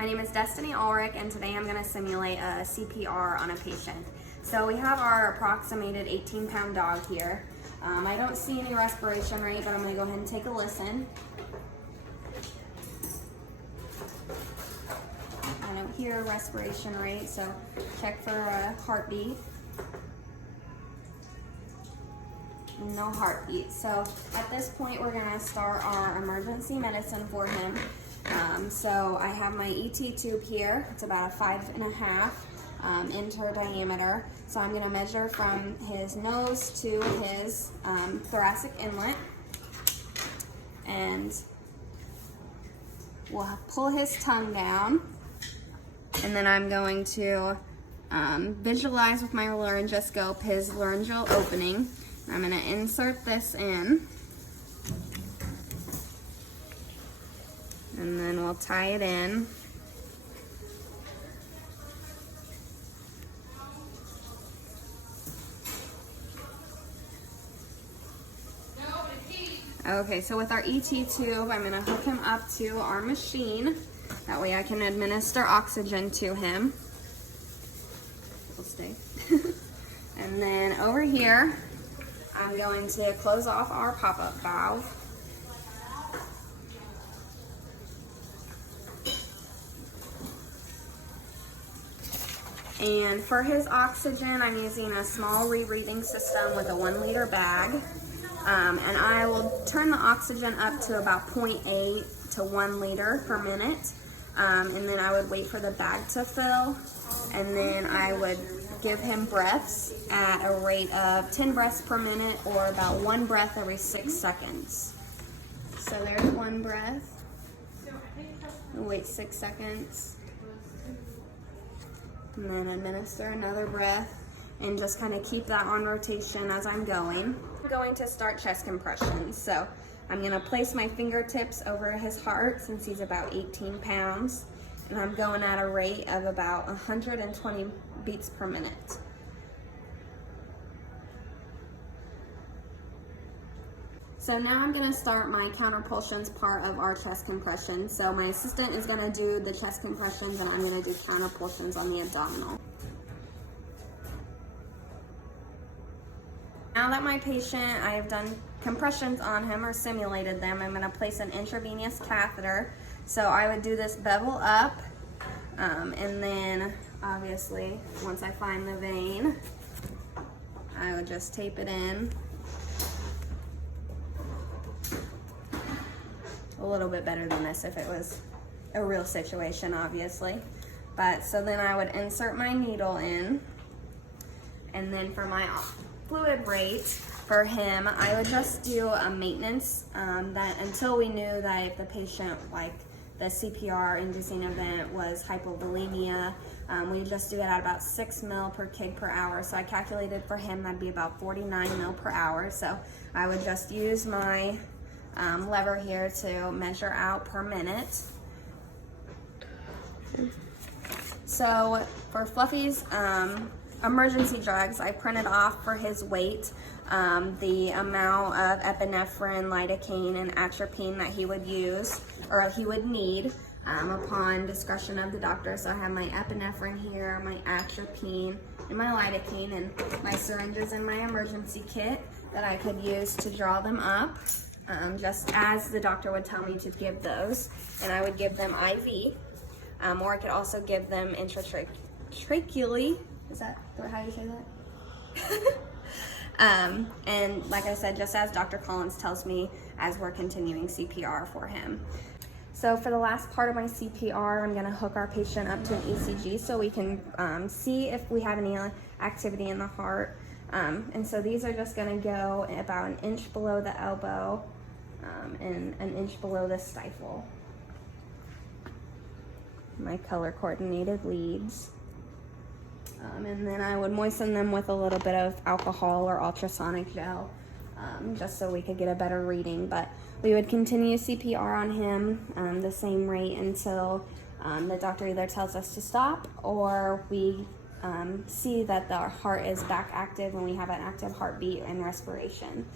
My name is Destiny Ulrich, and today I'm going to simulate a CPR on a patient. So we have our approximated 18-pound dog here. I don't see any respiration rate, but I'm going to go ahead and take a listen. I don't hear a respiration rate, so check for a heartbeat. No heartbeat. So at this point, we're going to start our emergency medicine for him. So I have my ET tube here. It's about a 5.5 inch diameter. So I'm going to measure from his nose to his thoracic inlet, and we'll pull his tongue down, and then I'm going to visualize with my laryngoscope his laryngeal opening. I'm going to insert this in, and then we'll tie it in. Okay, so with our ET tube, I'm going to hook him up to our machine. That way I can administer oxygen to him. We'll stay. And then over here, I'm going to close off our pop-up valve. And for his oxygen, I'm using a small rebreathing system with a 1 liter bag. And I will turn the oxygen up to about 0.8 to 1 liter per minute. And then I would wait for the bag to fill. And then I would give him breaths at a rate of 10 breaths per minute, or about 1 breath every 6 seconds. So there's 1 breath. We'll wait 6 seconds. And then administer another breath, and just kind of keep that on rotation as I'm going. I'm going to start chest compressions. So I'm going to place my fingertips over his heart since he's about 18 pounds. And I'm going at a rate of about 120 beats per minute. So now I'm going to start my counterpulsions part of our chest compression. So my assistant is going to do the chest compressions, and I'm going to do counterpulsions on the abdominal. Now that my patient, I have done compressions on him or simulated them, I'm going to place an intravenous catheter. So I would do this bevel up, and then obviously once I find the vein, I would just tape it in. A little bit better than this if it was a real situation, obviously. But so then I would insert my needle in, and then for my fluid rate for him, I would just do a maintenance that until we knew that if the patient, like the CPR inducing event, was hypovolemia, we just do it at about 6 ml per kg per hour. So I calculated for him that'd be about 49 ml per hour. So I would just use my lever here to measure out per minute. So for Fluffy's emergency drugs, I printed off for his weight the amount of epinephrine, lidocaine, and atropine that he would use, or he would need upon discretion of the doctor. So I have my epinephrine here, my atropine, and my lidocaine, and my syringes in my emergency kit that I could use to draw them up, just as the doctor would tell me to give those. And I would give them IV, or I could also give them intratracheally. Is that how you say that? And like I said, just as Dr. Collins tells me as we're continuing CPR for him. So for the last part of my CPR, I'm going to hook our patient up to an ECG so we can see if we have any activity in the heart. And so these are just going to go about 1 inch below the elbow and 1 inch below the stifle. My color coordinated leads. And then I would moisten them with a little bit of alcohol or ultrasonic gel, just so we could get a better reading. But we would continue CPR on him the same rate until the doctor either tells us to stop, or we see that our heart is back active and we have an active heartbeat and respiration.